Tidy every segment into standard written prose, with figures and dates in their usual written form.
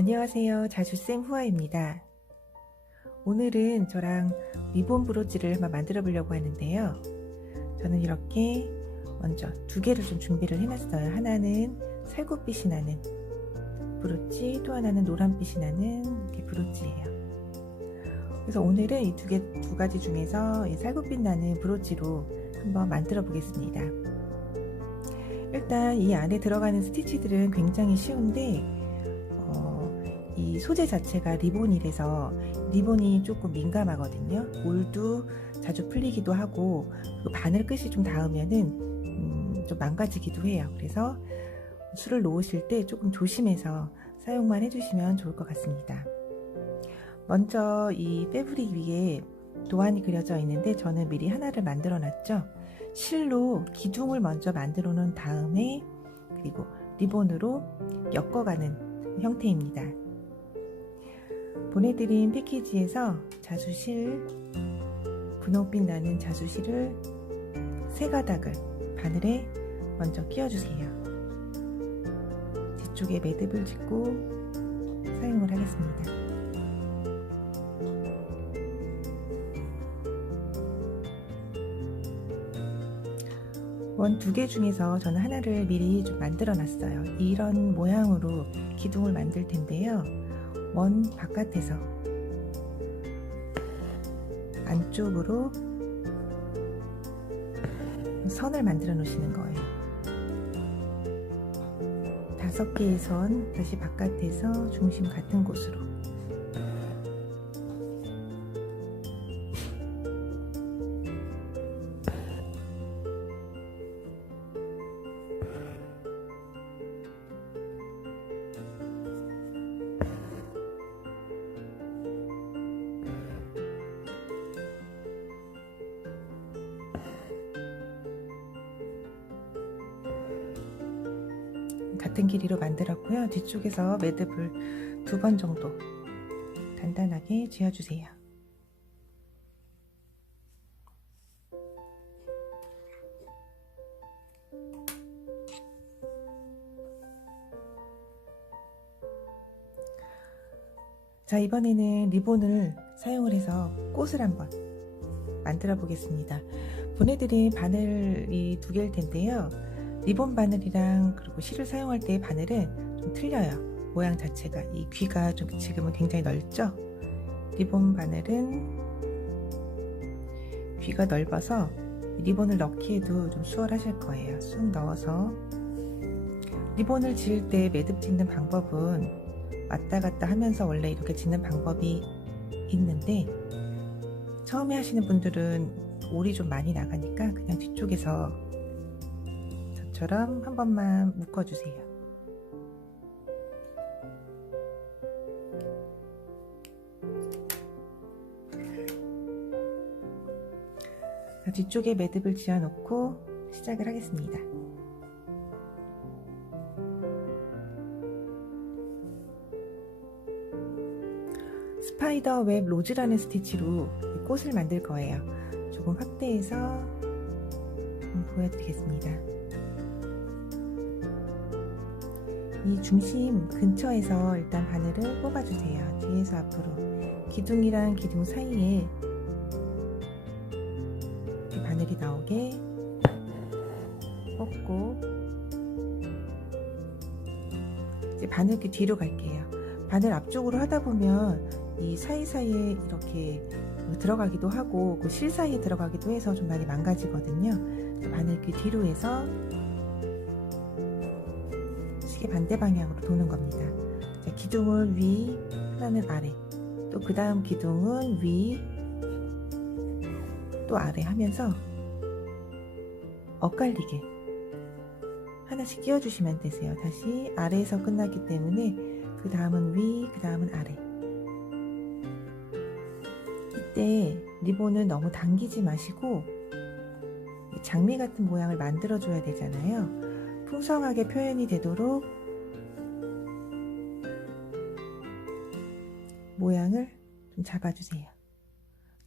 안녕하세요. 자주쌤 후아입니다. 오늘은 저랑 리본 브로치를 한번 만들어 보려고 하는데요. 저는 이렇게 먼저 두 개를 좀 준비를 해놨어요. 하나는 살구빛이 나는 브로치, 또 하나는 노란빛이 나는 이렇게 브로치예요. 그래서 오늘은 이 두 가지 중에서 이 살구빛 나는 브로치로 한번 만들어 보겠습니다. 일단 이 안에 들어가는 스티치들은 굉장히 쉬운데 이 소재 자체가 리본이라서 리본이 조금 민감하거든요. 올도 자주 풀리기도 하고 바늘 끝이 좀 닿으면은 좀 망가지기도 해요. 그래서 술을 놓으실 때 조금 조심해서 사용만 해주시면 좋을 것 같습니다. 먼저 이 패브릭 위에 도안이 그려져 있는데 저는 미리 하나를 만들어 놨죠. 실로 기둥을 먼저 만들어 놓은 다음에 그리고 리본으로 엮어가는 형태입니다. 보내드린 패키지에서 자수실, 분홍빛 나는 자수실을 3가닥을 바늘에 먼저 끼워주세요. 뒤쪽에 매듭을 짓고 사용을 하겠습니다. 원 2개 중에서 저는 하나를 미리 좀 만들어 놨어요. 이런 모양으로 기둥을 만들 텐데요. 원 바깥에서 안쪽으로 선을 만들어 놓으시는 거예요. 5개의 선 다시 바깥에서 중심 같은 곳으로 같은 길이로 만들었고요. 뒤쪽에서 매듭을 2번 정도 단단하게 쥐어주세요. 자, 이번에는 리본을 사용을 해서 꽃을 한번 만들어 보겠습니다. 보내드린 바늘이 2개일 텐데요. 리본 바늘이랑 그리고 실을 사용할 때의 바늘은 좀 틀려요. 모양 자체가 이 귀가 좀 지금은 굉장히 넓죠. 리본 바늘은 귀가 넓어서 리본을 넣기에도 좀 수월하실 거예요. 쑥 넣어서 리본을 지을 때 매듭 짓는 방법은 왔다 갔다 하면서 원래 이렇게 짓는 방법이 있는데 처음에 하시는 분들은 올이 좀 많이 나가니까 그냥 뒤쪽에서 저처럼 한 번만 묶어주세요. 뒤쪽에 매듭을 지어 놓고 시작을 하겠습니다. 스파이더 웹 로즈라는 스티치로 꽃을 만들 거예요. 조금 확대해서 보여드리겠습니다. 이 중심 근처에서 일단 바늘을 뽑아주세요. 뒤에서 앞으로 기둥이랑 기둥 사이에 이렇게 바늘이 나오게 뽑고 이제 바늘 그 뒤로 갈게요. 바늘 앞쪽으로 하다 보면 이 사이사이에 이렇게 들어가기도 하고 그 실 사이에 들어가기도 해서 좀 많이 망가지거든요. 바늘 그 뒤로 해서 시계 반대 방향으로 도는 겁니다. 자, 기둥을 위, 하나는 아래, 또 그 다음 기둥은 위, 또 아래 하면서 엇갈리게 하나씩 끼워주시면 되세요. 다시 아래에서 끝났기 때문에 그 다음은 위, 그 다음은 아래. 이때 리본을 너무 당기지 마시고 장미 같은 모양을 만들어 줘야 되잖아요. 풍성하게 표현이 되도록 모양을 좀 잡아주세요.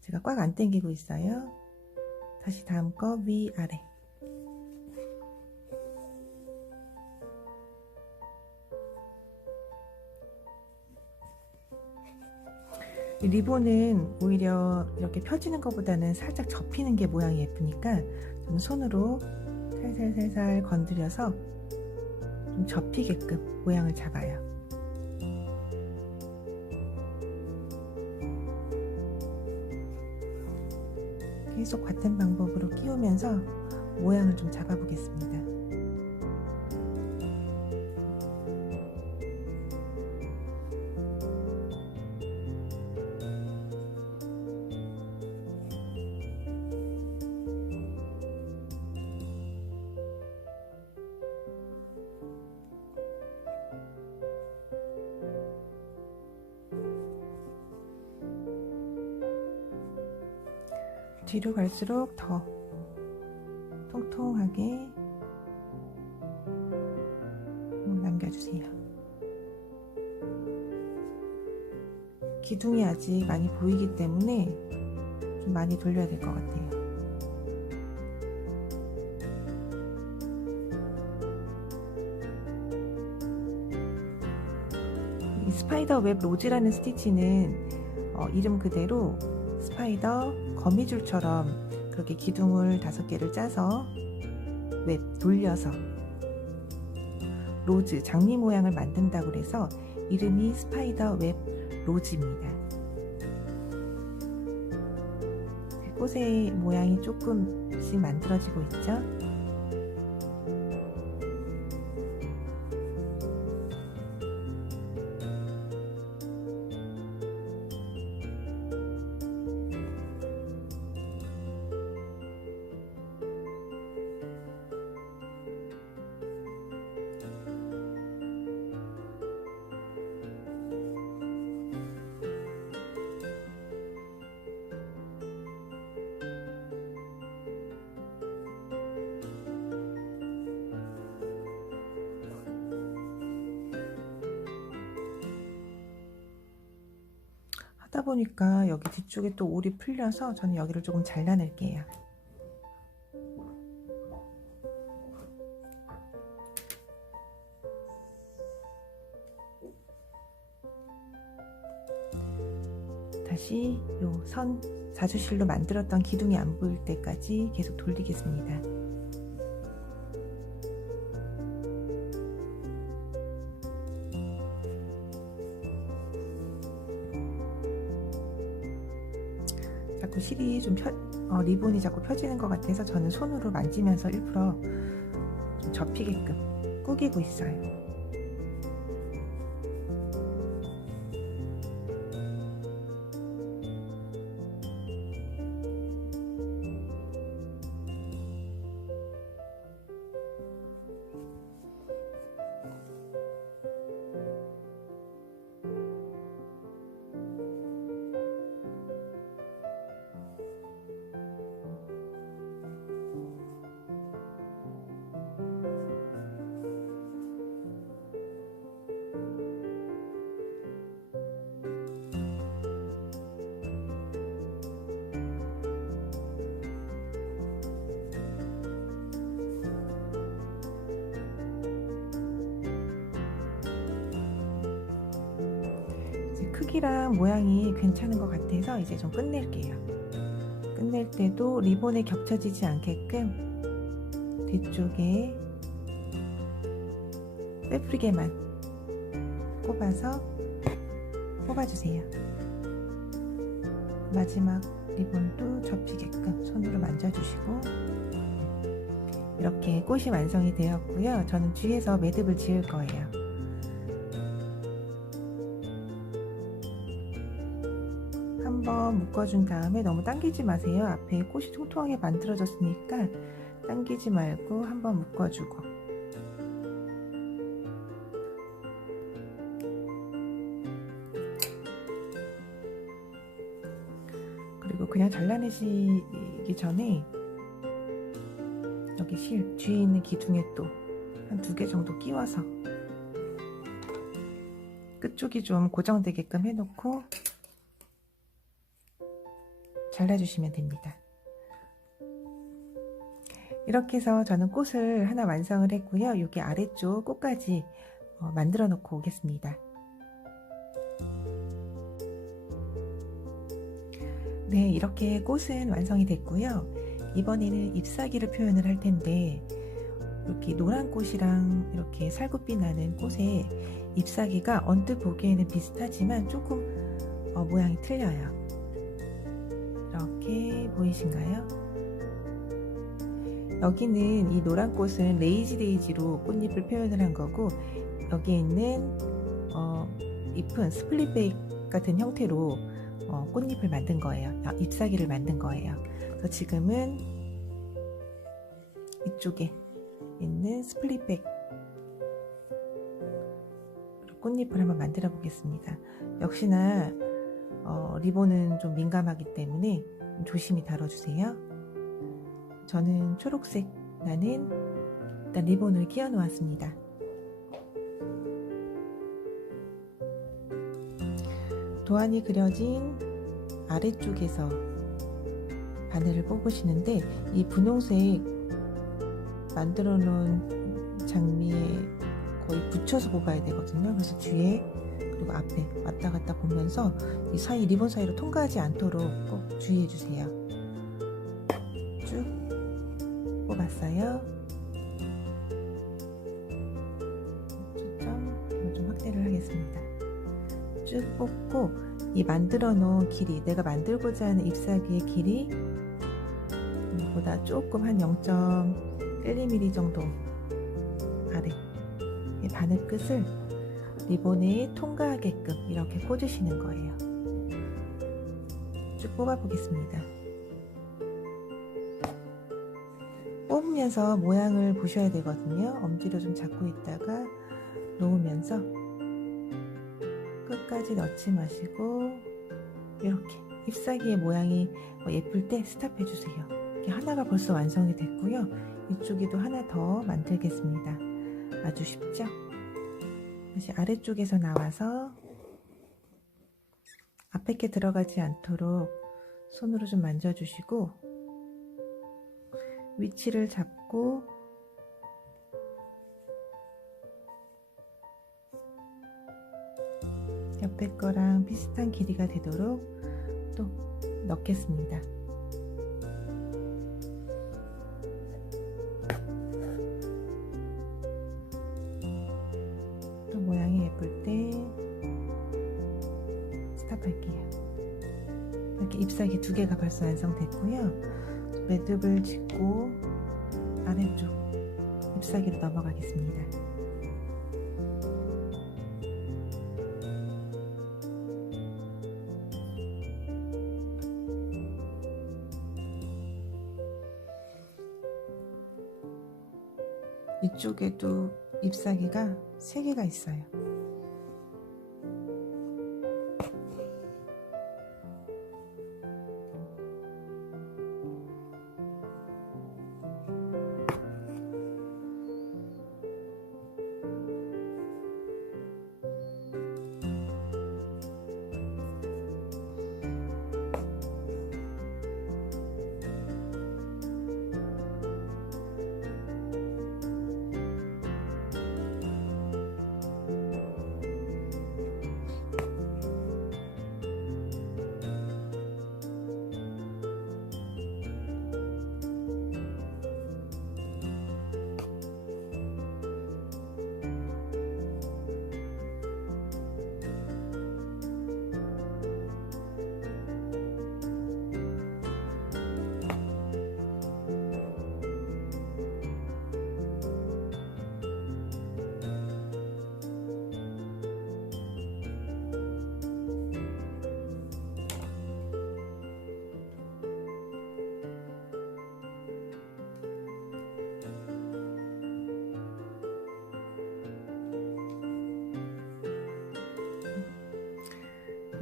제가 꽉 안 당기고 있어요. 다시 다음 거 위, 아래. 리본은 오히려 이렇게 펴지는 것보다는 살짝 접히는 게 모양이 예쁘니까 저는 손으로 살살살살 건드려서 좀 접히게끔 모양을 잡아요. 계속 같은 방법으로 끼우면서 모양을 좀 잡아 보겠습니다. 뒤로 갈수록 더 통통하게 남겨주세요. 기둥이 아직 많이 보이기 때문에 좀 많이 돌려야 될 것 같아요. 이 스파이더 웹 로즈라는 스티치는 이름 그대로 스파이더 거미줄처럼 그렇게 기둥을 5개를 짜서 웹 돌려서 로즈 장미 모양을 만든다고 해서 이름이 스파이더 웹 로즈입니다. 꽃의 모양이 조금씩 만들어지고 있죠. 하다 보니까 여기 뒤쪽에 또 올이 풀려서 저는 여기를 조금 잘라낼게요. 다시 요 선 자주실로 만들었던 기둥이 안 보일 때까지 계속 돌리겠습니다. 자꾸 실이 좀 리본이 자꾸 펴지는 것 같아서 저는 손으로 만지면서 일부러 좀 접히게끔 꾸기고 있어요. 크기랑 모양이 괜찮은 것 같아서 이제 좀 끝낼게요. 끝낼 때도 리본에 겹쳐지지 않게끔 뒤쪽에 빼뿌리게만 꼽아서 뽑아주세요. 마지막 리본도 접히게끔 손으로 만져주시고, 이렇게 꽃이 완성이 되었고요. 저는 뒤에서 매듭을 지을 거예요. 한번 묶어준 다음에 너무 당기지 마세요. 앞에 꽃이 통통하게 만들어졌으니까 당기지 말고 한번 묶어주고, 그리고 그냥 잘라내시기 전에 여기 실 뒤에 있는 기둥에 또 한 2개 정도 끼워서 끝쪽이 좀 고정되게끔 해놓고 잘라주시면 됩니다. 이렇게 해서 저는 꽃을 하나 완성을 했고요. 여기 아래쪽 꽃까지 만들어 놓고 오겠습니다. 네, 이렇게 꽃은 완성이 됐고요. 이번에는 잎사귀를 표현을 할 텐데, 이렇게 노란 꽃이랑 이렇게 살구빛 나는 꽃에 잎사귀가 언뜻 보기에는 비슷하지만 조금 모양이 틀려요. 이렇게 보이신가요? 여기는 이 노란 꽃은 레이지 데이지로 꽃잎을 표현을 한 거고, 여기에 있는 잎은 스플릿백 같은 형태로 꽃잎을 만든 거예요. 잎사귀를 만든 거예요. 그래서 지금은 이쪽에 있는 스플릿백 꽃잎을 한번 만들어 보겠습니다. 역시나 리본은 좀 민감하기 때문에 조심히 다뤄주세요. 저는 초록색 나는 일단 리본을 끼워 놓았습니다. 도안이 그려진 아래쪽에서 바늘을 뽑으시는데, 이 분홍색 만들어 놓은 장미에 거의 붙여서 뽑아야 되거든요. 그래서 뒤에 그리고 앞에 왔다 갔다 보면서 이 사이 리본 사이로 통과하지 않도록 꼭 주의해 주세요. 쭉 뽑았어요. 초점 좀 확대를 하겠습니다. 쭉 뽑고 이 만들어 놓은 길이, 내가 만들고자 하는 잎사귀의 길이 보다 조금 한 0.12mm 정도 아래 바늘 끝을 리본에 통과하게끔 이렇게 꽂으시는 거예요. 쭉 뽑아 보겠습니다. 뽑으면서 모양을 보셔야 되거든요. 엄지로 좀 잡고 있다가 놓으면서 끝까지 넣지 마시고, 이렇게 잎사귀의 모양이 예쁠 때 스탑해 주세요. 이렇게 하나가 벌써 완성이 됐고요. 이쪽에도 하나 더 만들겠습니다. 아주 쉽죠? 다시 아래쪽에서 나와서 앞에 게 들어가지 않도록 손으로 좀 만져주시고, 위치를 잡고 옆에 거랑 비슷한 길이가 되도록 또 넣겠습니다. 또 모양이 예쁠 때 스탑할게요. 이렇게 잎사귀 2개가 벌써 완성됐고요. 매듭을 짓고 아래쪽 잎사귀로 넘어가겠습니다. 이쪽에도 잎사귀가 3개가 있어요.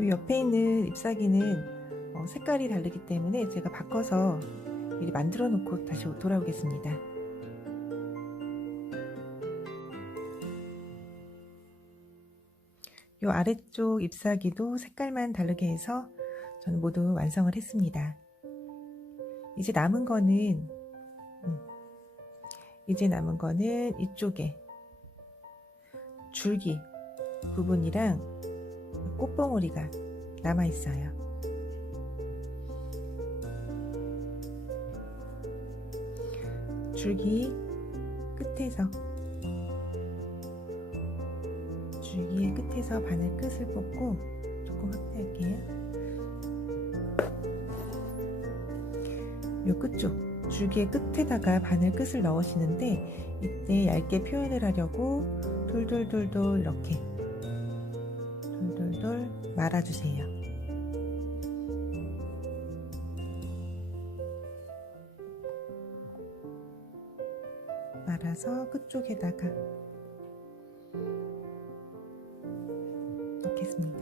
옆에 있는 잎사귀는 색깔이 다르기 때문에 제가 바꿔서 미리 만들어 놓고 다시 돌아오겠습니다. 이 아래쪽 잎사귀도 색깔만 다르게 해서 저는 모두 완성을 했습니다. 이제 남은 거는 이쪽에 줄기 부분이랑 꽃봉오리가 남아 있어요. 줄기 끝에서 줄기의 끝에서 바늘 끝을 뽑고 조금 확대할게요. 요 끝쪽 줄기의 끝에다가 바늘 끝을 넣으시는데 이때 얇게 표현을 하려고 돌돌돌돌 이렇게 돌돌돌 말아주세요. 말아서 끝쪽에다가 넣겠습니다.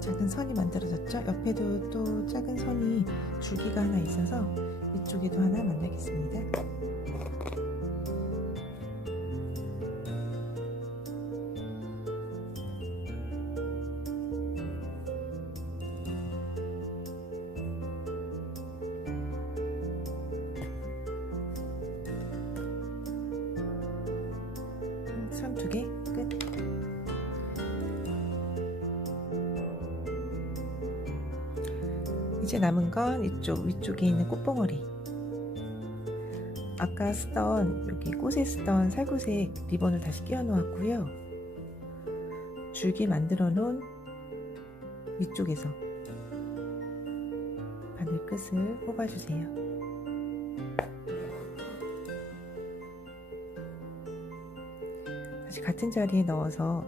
작은 선이 만들어졌죠? 옆에도 또 작은 선이 줄기가 하나 있어서 이쪽에도 하나 만들겠습니다. 선 2개 끝. 이제 남은 건 이쪽 위쪽에 있는 꽃봉오리. 아까 쓰던 여기 꽃에 쓰던 살구색 리본을 다시 끼워 놓았고요. 줄기 만들어 놓은 위쪽에서 바늘 끝을 뽑아주세요. 다시 같은 자리에 넣어서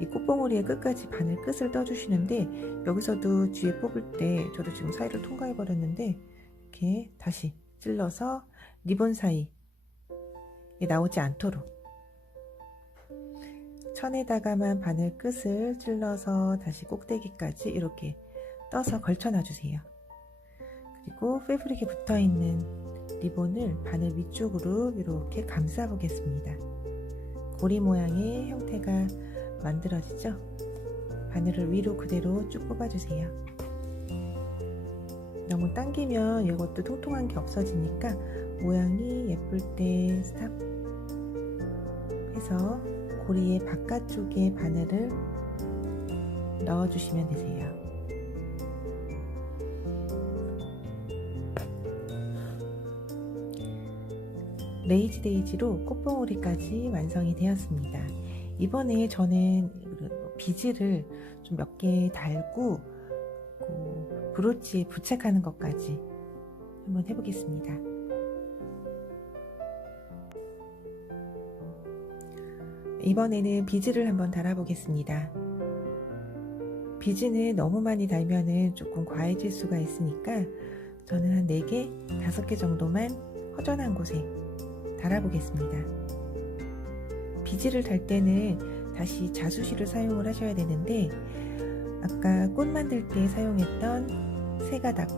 이 꽃봉오리의 끝까지 바늘 끝을 떠주시는데, 여기서도 뒤에 뽑을 때 저도 지금 사이를 통과해 버렸는데 이렇게 다시 찔러서 리본 사이에 나오지 않도록 천에다가만 바늘 끝을 찔러서 다시 꼭대기까지 이렇게 떠서 걸쳐 놔주세요. 그리고 패브릭에 붙어 있는 리본을 바늘 위쪽으로 이렇게 감싸 보겠습니다. 고리 모양의 형태가 만들어지죠? 바늘을 위로 그대로 쭉 뽑아주세요. 너무 당기면 이것도 통통한 게 없어지니까 모양이 예쁠 때 스탑 해서 고리의 바깥쪽에 바늘을 넣어주시면 되세요. 레이지 데이지로 꽃봉오리까지 완성이 되었습니다. 이번에 저는 비즈를 좀 몇 개 달고 브로치에 부착하는 것까지 한번 해보겠습니다. 이번에는 비즈를 한번 달아보겠습니다. 비즈는 너무 많이 달면은 조금 과해질 수가 있으니까 저는 한 4개, 5개 정도만 허전한 곳에 달아보겠습니다. 비즈를 달 때는 다시 자수실을 사용을 하셔야 되는데, 아까 꽃 만들 때 사용했던 새가닥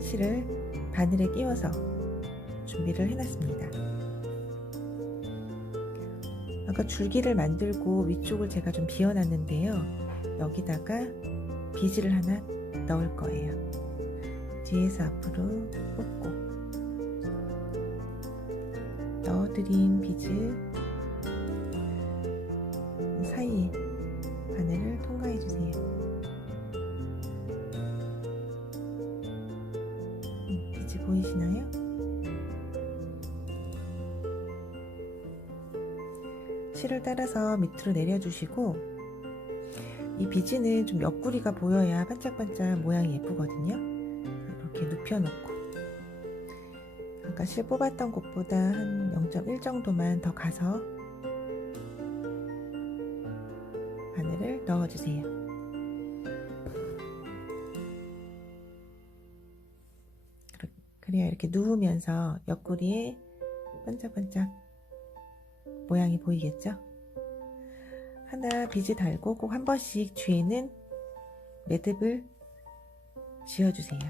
실을 바늘에 끼워서 준비를 해놨습니다. 아까 줄기를 만들고 위쪽을 제가 좀 비워놨는데요. 여기다가 비즈를 하나 넣을 거예요. 뒤에서 앞으로 뽑고 넣어드린 비즈 사이에 바늘을 통과해 주세요. 비즈 보이시나요? 실을 따라서 밑으로 내려주시고, 이 비즈는 좀 옆구리가 보여야 반짝반짝 모양이 예쁘거든요. 이렇게 눕혀놓고 아까 실 뽑았던 곳보다 한 0.1 정도만 더 가서 바늘을 넣어주세요. 그래야 이렇게 누우면서 옆구리에 반짝반짝 모양이 보이겠죠? 하나 비즈 달고 꼭 한 번씩 뒤에는 매듭을 지어주세요.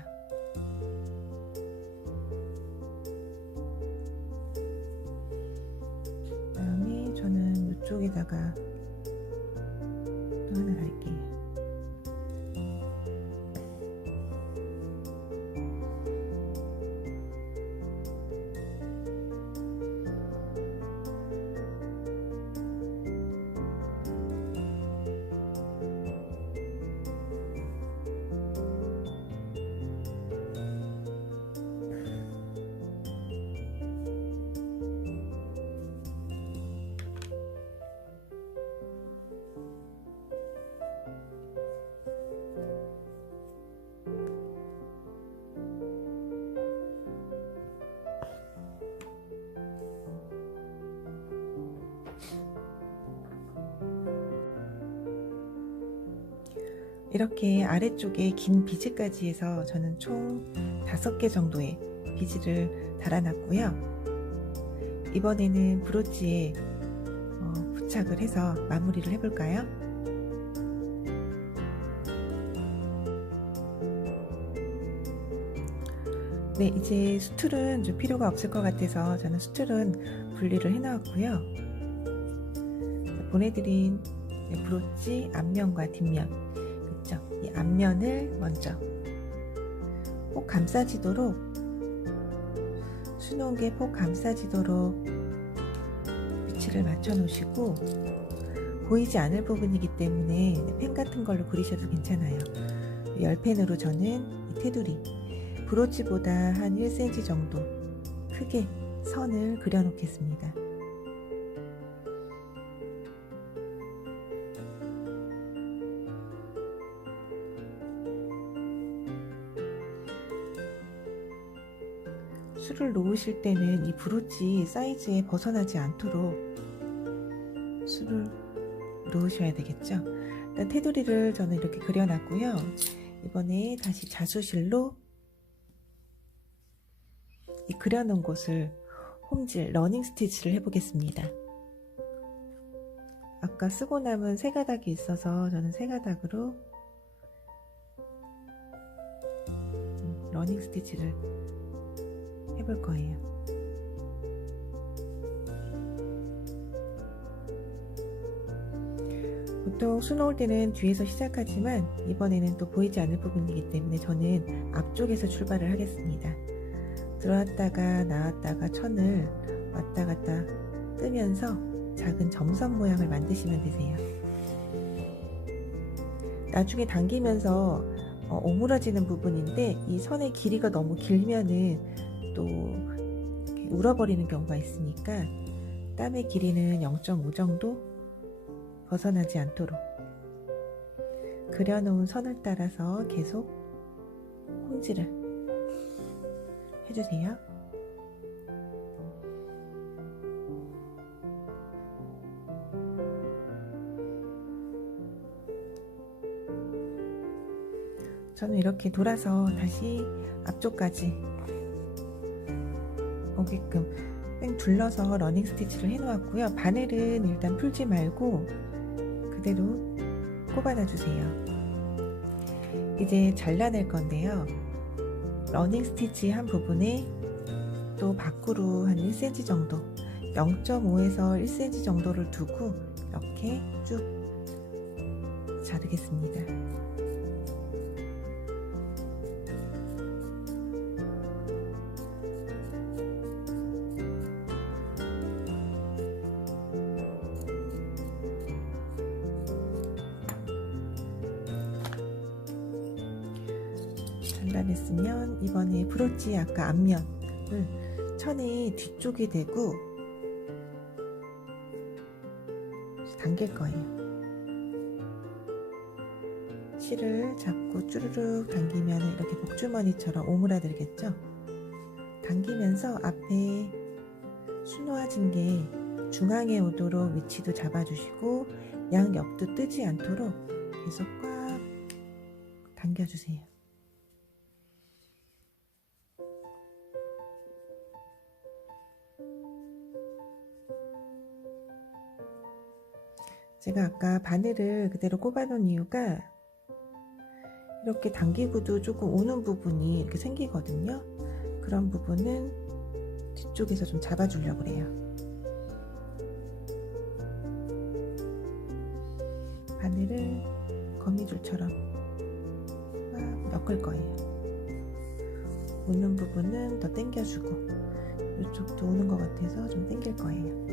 그다음에 저는 이쪽에다가 또 하나 달게요. 이렇게 아래쪽에 긴 비즈까지 해서 저는 총 5개 정도의 비즈를 달아놨고요. 이번에는 브로치에 부착을 해서 마무리를 해볼까요? 네, 이제 수틀은 좀 필요가 없을 것 같아서 저는 수틀은 분리를 해 놓았고요. 보내드린 브로치 앞면과 뒷면, 그쵸? 이 앞면을 먼저 꼭 감싸지도록, 수놓은 꼭 감싸지도록 위치를 맞춰 놓으시고, 보이지 않을 부분이기 때문에 펜 같은 걸로 그리셔도 괜찮아요. 열펜으로 저는 이 테두리, 브로치보다 한 1cm 정도 크게 선을 그려 놓겠습니다. 술을 놓으실 때는 이 브로치 사이즈에 벗어나지 않도록 술을 놓으셔야 되겠죠. 일단 테두리를 저는 이렇게 그려놨고요. 이번에 다시 자수실로 이 그려놓은 곳을 홈질, 러닝 스티치를 해보겠습니다. 아까 쓰고 남은 세 가닥이 있어서 저는 세 가닥으로 러닝 스티치를 해볼 거예요. 보통 수놓을 때는 뒤에서 시작하지만 이번에는 또 보이지 않을 부분이기 때문에 저는 앞쪽에서 출발을 하겠습니다. 들어왔다가 나왔다가 천을 왔다 갔다 뜨면서 작은 점선 모양을 만드시면 되세요. 나중에 당기면서 오므라지는 부분인데 이 선의 길이가 너무 길면은 또 울어버리는 경우가 있으니까 땀의 길이는 0.5 정도 벗어나지 않도록 그려놓은 선을 따라서 계속 홈질을 해주세요. 저는 이렇게 돌아서 다시 앞쪽까지 오게끔 뺑 둘러서 러닝 스티치를 해 놓았고요. 바늘은 일단 풀지 말고 그대로 꼽아놔 주세요. 이제 잘라낼 건데요. 러닝 스티치 한 부분에 또 밖으로 한 1cm 정도, 0.5에서 1cm 정도를 두고 이렇게 쭉 자르겠습니다. 잘라냈으면 이번에 브로치 아까 앞면을 천의 뒤쪽에 대고 당길 거예요. 실을 잡고 쭈르륵 당기면 이렇게 복주머니처럼 오므라들겠죠? 당기면서 앞에 수놓아진 게 중앙에 오도록 위치도 잡아주시고 양옆도 뜨지 않도록 계속 꽉 당겨주세요. 제가 아까 바늘을 그대로 꼽아 놓은 이유가 이렇게 당기고도 조금 우는 부분이 이렇게 생기거든요. 그런 부분은 뒤쪽에서 좀 잡아주려고 그래요. 바늘을 거미줄처럼 막 엮을 거예요. 우는 부분은 더 당겨주고 이쪽도 우는 것 같아서 좀 당길 거예요.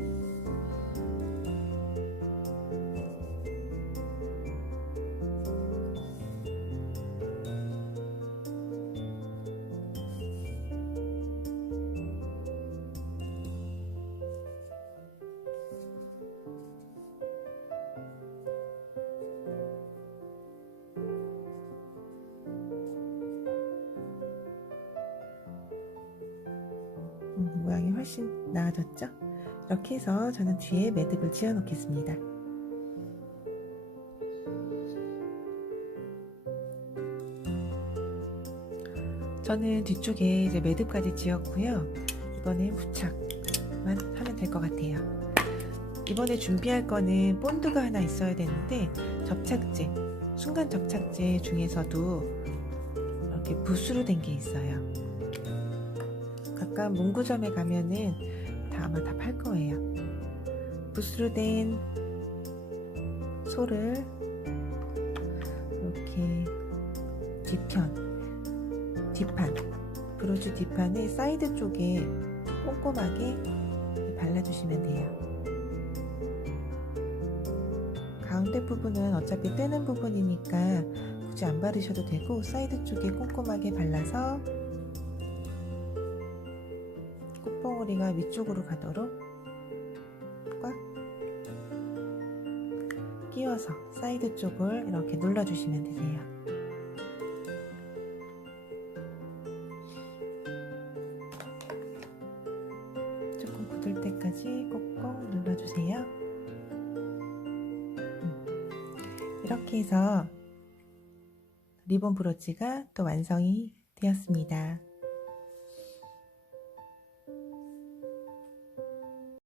모양이 훨씬 나아졌죠? 이렇게 해서 저는 뒤에 매듭을 지어 놓겠습니다. 저는 뒤쪽에 이제 매듭까지 지었고요. 이번엔 부착만 하면 될 것 같아요. 이번에 준비할 거는 본드가 하나 있어야 되는데, 접착제, 순간 접착제 중에서도 이렇게 붓으로 된 게 있어요. 가까운 문구점에 가면은 아마 다 팔 거예요. 붓으로 된 소를 이렇게 뒷판, 브로주 뒷판의 사이드 쪽에 꼼꼼하게 발라주시면 돼요. 가운데 부분은 어차피 떼는 부분이니까 굳이 안 바르셔도 되고, 사이드 쪽에 꼼꼼하게 발라서 꽃봉오리가 위쪽으로 가도록 꽉 끼워서 사이드 쪽을 이렇게 눌러주시면 되세요. 조금 굳을 때까지 꼭꼭 눌러주세요. 이렇게 해서 리본 브로치가 또 완성이 되었습니다.